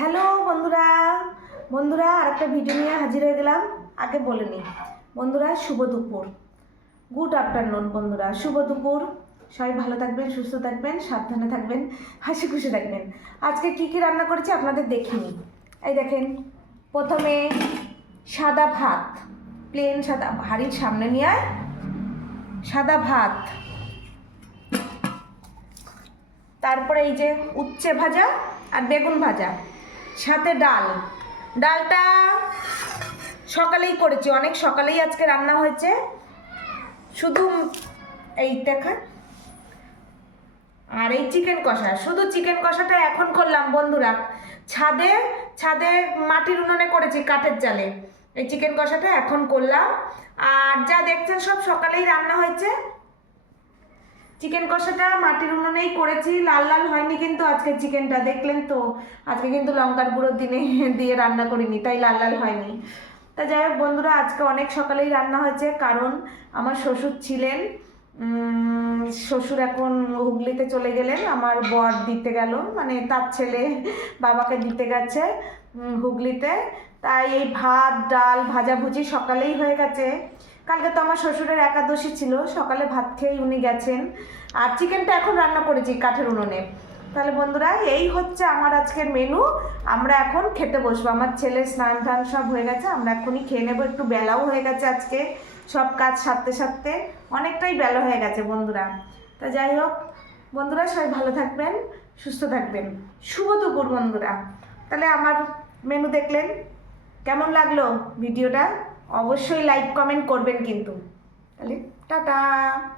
Hello বন্ধুরা বন্ধুরা আরেকটা ভিডিও নিয়ে হাজির হয়ে গেলাম। আগে বলে নিই বন্ধুরা, শুভ দুপুর, গুড আফটারনুন বন্ধুরা, শুভ দুপুর। সবাই ভালো থাকবেন, সুস্থ থাকবেন, সাবধানে থাকবেন, হাসি খুশি থাকবেন। আজকে কি কি রান্না করেছি আপনাদের দেখিনি। এই দেখেন, প্রথমে সাদা ভাত, প্লেন সাদা, হাঁড়ির সামনে নিয়ে আয়, সাদা ভাত। তারপরে এই যে উচ্ছে ভাজা আর বেগুন ভাজা, সাথে ডাল। ডালটা সকালেই করেছি, অনেক সকালেই আজকে রান্না হয়েছে। শুধু এই দেখা, আর এই চিকেন কষা, শুধু চিকেন কষাটা এখন করলাম বন্ধুরা। ছাদে ছাদে মাটির উনুনে করেছি, কাঠের জালে। এই চিকেন কষাটা এখন করলাম। আর যা দেখছেন সব সকালেই রান্না হয়েছে। চিকেন কষাটা মাটির উনুনেই করেছি, লাল লাল হয়নি কিন্তু আজকে চিকেনটা, দেখলেন তো। আজকে কিন্তু লঙ্কার গুঁড়োর দিনে দিয়ে রান্না করিনি, তাই লাল লাল হয়নি। তা যাই হোক বন্ধুরা, আজকে অনেক সকালেই রান্না হয়েছে, কারণ আমার শ্বশুর ছিলেন। শ্বশুর এখন হুগলিতে চলে গেলেন, আমার বর দিতে গেল, মানে তার ছেলে বাবাকে দিতে গেছে হুগলিতে। তাই এই ভাত ডাল ভাজাভুজি সকালেই হয়ে গেছে। কালকে তো আমার শ্বশুরের একাদশী ছিল, সকালে ভাত খেয়েই উনি গেছেন। আর চিকেনটা এখন রান্না করেছি কাঠের উনুনে। তাহলে বন্ধুরা, এই হচ্ছে আমার আজকের মেনু। আমরা এখন খেতে বসবো, আমার ছেলের স্নান টান সব হয়ে গেছে, আমরা এখনই খেয়ে নেবো। একটু বেলাও হয়ে গেছে আজকে, সব কাজ সারতে সারতে অনেকটাই বেলা হয়ে গেছে বন্ধুরা। তা যাই হোক বন্ধুরা, সবাই ভালো থাকবেন, সুস্থ থাকবেন। শুভ দুপুর বন্ধুরা। তাহলে আমার মেনু দেখলেন, কেমন লাগলো ভিডিওটা? অবশ্যই লাইক কমেন্ট করবেন কিন্তু। তাহলে টাটা।